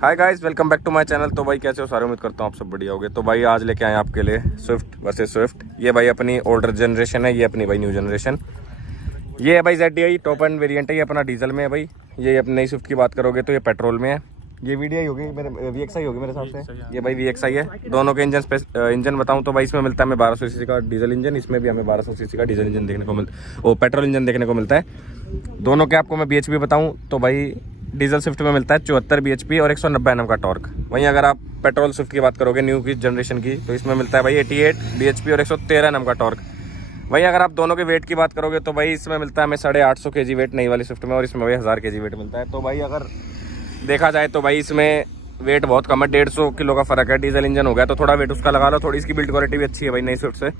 Hi guys, welcome back to my channel. तो भाई कैसे हो सारे, उम्मीद करता हूँ आप सब बढ़िया होगे। तो भाई आज लेके आए आपके लिए स्विफ्ट वर्सेस स्विफ्ट। ये भाई अपनी ओल्डर जनरेशन है, ये अपनी भाई न्यू जनरेशन। ये है भाई ZDI टॉप एंड वेरिएंट है, ये अपना डीजल में है भाई। ये अपनी नई स्विफ्ट की बात करोगे तो ये पेट्रोल में है। ये VDI होगी, मेरे VXI होगी मेरे हिसाब से। ये भाई VXI है। दोनों के इंजन बताऊँ तो भाई इसमें मिलता है हमें 1200 सीसी का डीजल इंजन, इसमें भी हमें 1200 सीसी का डीजल इंजन देखने को मिलता, पेट्रोल इंजन देखने को मिलता है। दोनों के आपको मैं BHP बताऊँ तो भाई डीजल स्विफ्ट में मिलता है 74 BHP और 190 Nm का टॉर्क। वहीं अगर आप पेट्रोल स्विफ्ट की बात करोगे न्यू की जनरेशन की, तो इसमें मिलता है भाई 88 BHP और 113 Nm का टॉर्क। वहीं अगर आप दोनों के वेट की बात करोगे तो भाई इसमें मिलता है हमें 850 kg वेट नई वाली स्विफ्ट में, और इसमें भाई 1000 kg वेट मिलता है। तो भाई अगर देखा जाए तो भाई इसमें वेट बहुत कम है, 150 किलो का फर्क है। डीजल इंजन हो गया तो थोड़ा वेट उसका लगा लो, थोड़ी इसकी बिल्ड क्वालिटी भी अच्छी है भाई नई स्विफ्ट से।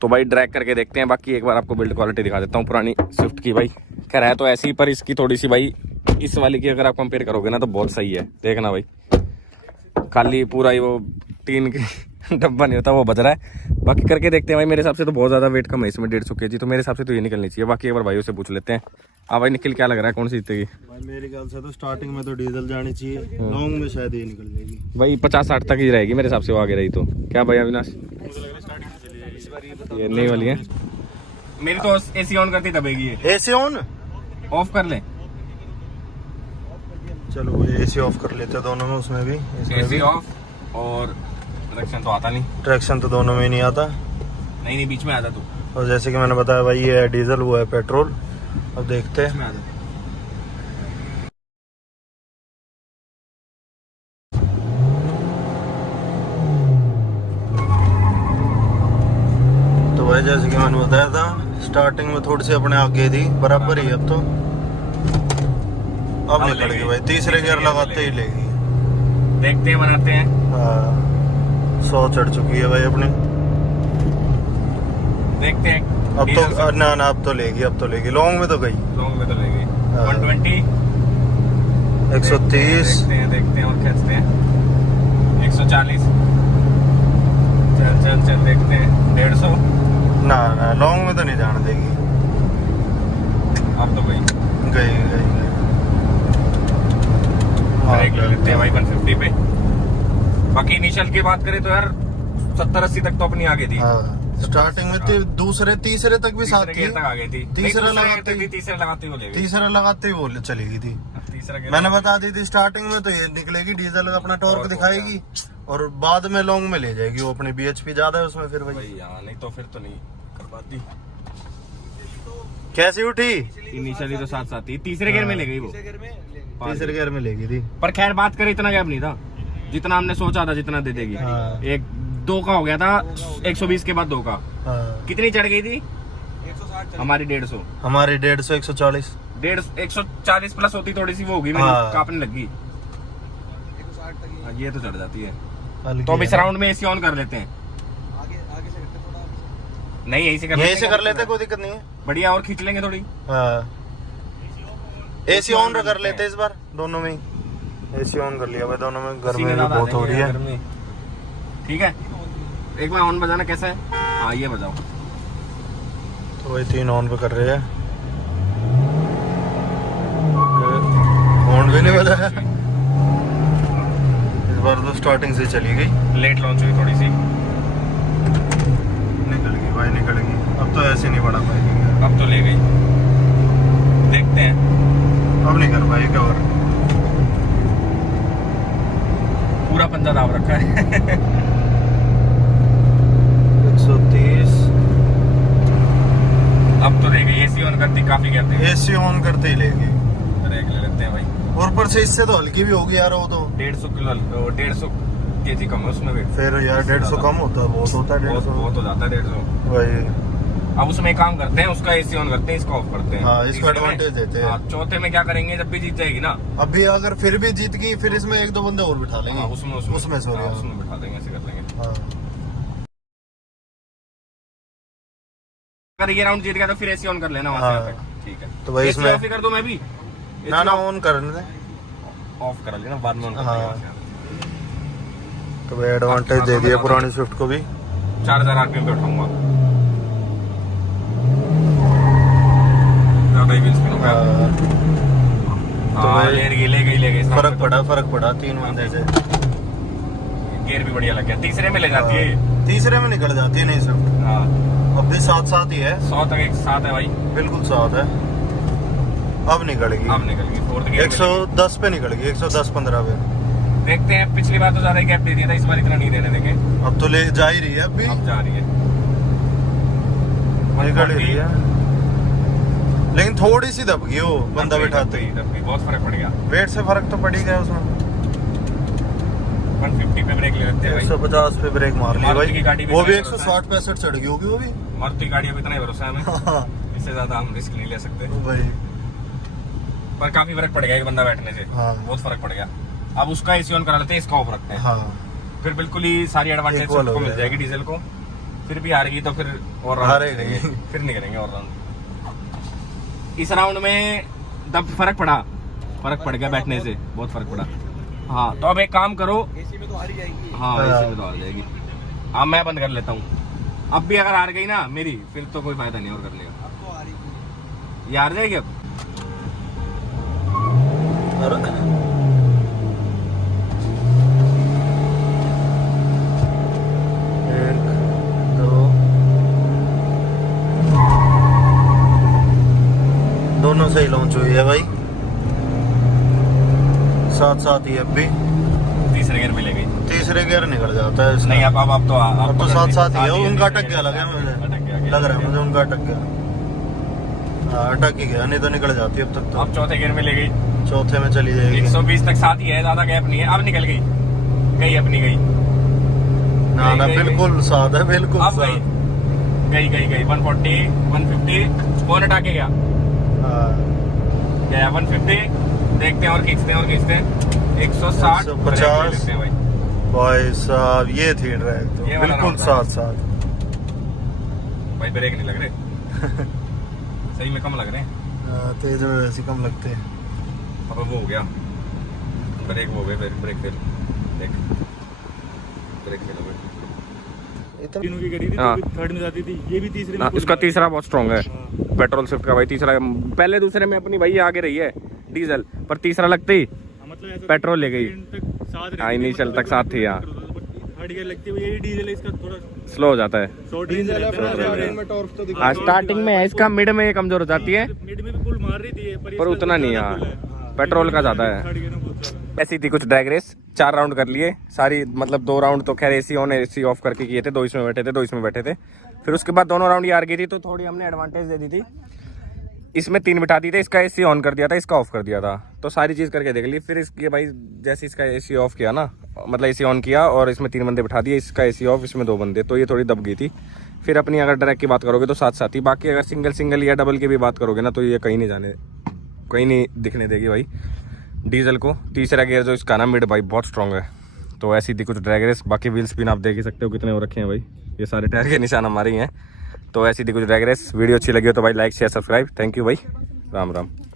तो भाई ड्रैग करके देखते हैं। बाकी एक बार आपको बिल्ड क्वालिटी दिखा देता हूँ पुरानी स्विफ्ट की। भाई कह रहा है तो ऐसी, पर इसकी थोड़ी सी भाई इस वाली की अगर आप कंपेयर करोगे ना तो बहुत सही है। देखना भाई, खाली पूरा ही वो टीन की डब्बा नहीं होता वो बज रहा है। बाकी करके देखते हैं भाई। मेरे हिसाब से तो बहुत ज़्यादा वेट कम है इसमें, 150 kg। तो मेरे हिसाब से तो ये निकलनी चाहिए। बाकी एक बार भाइयों से पूछ लेते हैं। हाँ भाई निखिल, क्या लग रहा है कौन सी जीतेगी? भाई मेरे ख्याल से तो स्टार्टिंग में तो डीजल जानी चाहिए, लॉन्ग में शायद ये निकल जाएगी। भाई 50-60 तक ही रहेगी मेरे हिसाब से, वो आगे रही तो। क्या भाई अविनाश? ये नई वाली है। मेरी तो AC ऑन करती दबेगी। एसी ऑन ऑफ कर ले। चलो एसी ऑफ कर लेते हैं दोनों में, उसमें भी AC ऑफ। और ट्रैक्शन तो आता नहीं। ट्रैक्शन तो दोनों में ही नहीं आता। नहीं बीच में आता तू। और जैसे कि मैंने बताया भाई ये है डीजल, वो है पेट्रोल। अब देखते हैं। तो भाई जैसे कि मैंने बताया था, स्टार्टिंग में थोड़ी सी अपने आगे थी, बराबर ही अब तो। अब निकल गई भाई, तीसरे गियर लगाते ही लेगी। देखते हैं, बनाते हैं। हाँ 100 चढ़ चुकी है भाई अपनी। देखते हैं अब तो ना अब तो लेगी, अब तो लेगी। लॉन्ग में तो गई, लॉन्ग में तो लेगी। 120 130 देखते हैं और खींचते हैं। 140 चल देखते हैं। 150 ना लॉन्ग में तो नहीं जाने देगी। अब तो गई गई ब्रेक ले लेते हैं भाई 150 पे। बाकी इनिशियल की बात करें तो यार 70-80 तक तो अपनी आगे थी। स्टार्टिंग में तीसरे तक भी साथ गियर तक आ गई थी। तीसरा लगाते ही वो चलेगी थी। तीसरा मैंने बता दी थी स्टार्टिंग में तो ये निकलेगी डीजल अपना टॉर्क दिखाएगी, और बाद में लॉन्ग में ले जाएगी। वो अपनी BHP ज्यादा है उसमें, फिर भाई नहीं तो फिर तो नहीं कर पाती। कैसी उठी? इनिशियली तो साथ थी, तीसरे गियर में ले गई वो। तीसरे गियर में लेगी थी। पर खैर बात करें इतना गैप नहीं था जितना हमने सोचा था, जितना दे देगी। हाँ। 2 का हो गया था 120 के बाद 2 का। हाँ। कितनी चढ़ गई थी? हमारी 150। हमारी 150 140 140 प्लस होती थोड़ी सी वो होगी, हाँ। कांपने लगी। ये तो चढ़ जाती है। हल्की तो अब इस है। राउंड में AC ऑन कर लेते हैं। नहीं यही से कर लेते, कोई दिक्कत नहीं है। बढ़िया, और खींच लेंगे थोड़ी। हाँ AC ऑन कर लेते हैं इस बार दोनों में ही। AC ऑन कर लिया भाई दोनों में। गर्मी भी बहुत हो रही है। ठीक है, एक बार ऑन बजाना कैसा है? हाँ ये बजाओ। तो वही 3 ऑन पे कर रहे हैं। ऑन भी नहीं बजाया इस बार तो। स्टार्टिंग से चली गई, लेट लॉन्च हुई थोड़ी सी। निकल गई भाई, निकल गई। अब तो ऐसे नहीं बढ़ा पाएगी। अब तो ले गई, देखते हैं। अब नहीं कर पाएगी और पूरा पंजा दाब रखा है। 130 अब तो ले गई। AC ऑन करती काफी कहते हैं। AC ऑन करते ही लेगी। ब्रेक ले लेते हैं भाई। और ऊपर से इससे तो हल्की भी होगी यार वो तो। 150 किलो 150 kg कम है उसमें वेट। फिर यार 150 कम होता है, बहुत होता है 150। बहुत हो जाता है 150 भाई। अब उसमें एक काम करते हैं, उसका AC ऑन करते हैं, इसका ऑफ करते हैं। हाँ इसको एडवांटेज देते हैं। चौथे में क्या करेंगे, जब भी जीत जाएगी ना। अभी अगर फिर भी जीत गई, फिर इसमें 1-2 बंदे और बिठा लेंगे। उसमें सॉरी उसमें बिठा देंगे, ऐसे कर लेंगे। हाँ। अगर ये राउंड जीत गया तो फिर AC ऑन कर लेना वहां से तक। ठीक है, तो भाई इसमें ऑफ कर दूं मैं भी। ना ऑन करने दे, ऑफ कर लेना, बाद में ऑन कर हाँ। लेंगे। तो भाई एडवांटेज दे दिया पुरानी स्विफ्ट को भी। 4000 RPM पे उठाऊंगा, ज्यादा ही व्हील स्पिन हो गया। हाँ, ले गई फर्क पड़ा 3 महीने से। गियर भी बढ़िया लग गया, तीसरे में ले जाती है, तीसरे में निकल जाती है नहीं सब। हाँ अब भी साथ ही है, 100 तक एक साथ है भाई, बिल्कुल साथ है। अब निकल गई 110 पे निकल गई, 110-15 पे। देखते हैं, पिछली बार तो ज्यादा गैप दे दिया था, इस बार इतना नहीं देने देंगे। अब तो ले जा ही रही है, अभी अब जा रही है, निकल ही रही है, लेकिन थोड़ी सी दब गई वो बंदा बैठाते ही। बहुत फर्क पड़ गया, वेट से फर्क तो पड़ ही गया उसमें। 150 पे ब्रेक ले लेते हैं भाई, 150 पे ब्रेक मार ली मारुति की भाई, गाड़ी भी वो भी इतना 160-65 चढ़ गई होगी वो भी। मारुति की गाड़ियों पे इतना ही भरोसा है हमें, इससे ज्यादा हम रिस्क नहीं ले सकते। भाई पर काफी फर्क पड़ गया एक बंदा बैठने से, हाँ। बहुत फर्क पड़ गया। अब उसका एसी ऑन करा लेते हैं, इसका ऑफ रखते हैं, हाँ, फिर बिल्कुल ही सारी एडवांटेज Equal हो को मिल जाएगा। जाएगी डीजल को। फिर भी हारेगी तो फिर और राउंड हारेगी। करेंगे, फिर नहीं करेंगे और राउंड। इस राउंड में तब फर्क पड़ गया बैठने से, बहुत फर्क पड़ा। हाँ तो अब एक काम करो, एसी में तो हारी जाएगी। हाँ एसी में तो हार जाएगी। अब मैं बंद कर लेता हूँ, अब भी अगर हार गई ना मेरी, फिर तो कोई फायदा नहीं और करने का। अब तो हारी। ये हार जाएगी अब। दोनों सही लॉन्च हुई है भाई, साथ ही है। अभी तीसरे गियर में ले गई, तीसरे गियर निकल जाता है इसका। नहीं अब अब तो साथ ही है, ही उनका तीसरे अटक गया गियर लगा में मुझे, अटक गया, लग रहा है मुझे उनका अटक गया। हाँ अटक ही गया, नहीं तो निकल जाती अब तक तो। अब चौथे गियर में ले गई, चौथे में चली जाएगी। 120 तक साथ ही है, ज्यादा गैप नहीं है। अब निकल गई अपनी गई, ना बिल्कुल साथ है, बिल्कुल अब गई 140 150 कौन हटा के गया, गया 150। देखते हैं और खींचते हैं 160 150 लेते हैं भाई। भाई साहब ये थी ट्रैक तो ये वाला बिल्कुल राउंड था। साथ भाई ब्रेक नहीं लग रहे सही में कम लग रहे हैं, तेज में वैसे कम लगते हैं। अब वो हो गया ब्रेक, वो हो गए, फिर ब्रेक फेल, देख ब्रेक फेल हो गए। तीनों की करी थी, हाँ। तो थर्ड में जाती थी, ये भी तीसरे में। इसका तीसरा बहुत स्ट्रॉन्ग है, पेट्रोल शिफ्ट का भाई तीसरा। पहले दूसरे में अपनी भाई आगे रही है डीजल, पर तीसरा लगते ही मतलब ऐसा पेट्रोल ले गई। साथ हाँ, इनिशियल तक साथ थी, हाँ। थर्ड गियर लगती है, ये डीजल है, इसका थोड़ा स्लो हो जाता है। शॉर्ट रेंज में टॉर्क तो हाँ स्टार्टिंग में है, इसका मिड में ये कमजोर हो जाती है, मिड में भी पुल मार रही थी, पर उतना नहीं। हाँ पेट्रोल का ज्यादा है। थर्ड गियर में बहुत ज्यादा। ऐसी थी कुछ ड्रैग रेस, 4 राउंड कर लिए सारी, मतलब 2 राउंड तो खैर एसी ऑन एसी ऑफ करके किए थे, 2 इसमें बैठे थे 2 इसमें बैठे थे। फिर उसके बाद दोनों राउंड ये हार गई थी, तो थोड़ी हमने एडवांटेज दे दी थी, इसमें 3 बिठा दी थी, इसका एसी ऑन कर दिया था, इसका ऑफ कर दिया था, तो सारी चीज़ करके देख ली। फिर इसके भाई जैसे इसका एसी ऑफ किया ना, मतलब एसी ऑन किया और इसमें 3 बंदे बिठा दिए, इसका एसी ऑफ, इसमें 2 बंदे, तो ये थोड़ी दब गई थी। फिर अपनी अगर ट्रैक की बात करोगे तो साथ ही, बाकी अगर सिंगल या डबल की भी बात करोगे ना, तो ये कहीं नहीं दिखने देगी भाई डीजल को। तीसरा गियर जो इसका ना मिड भाई बहुत स्ट्रॉन्ग है। तो ऐसी थी कुछ ड्रैग रेस। बाकी व्हील स्पिन आप देख ही सकते हो कितने हो रखे हैं भाई, ये सारे टायर के निशान हमारे ही हैं। तो ऐसी थी कुछ ड्रैग रेस। वीडियो अच्छी लगी हो तो भाई like share subscribe. Thank you भाई, राम राम।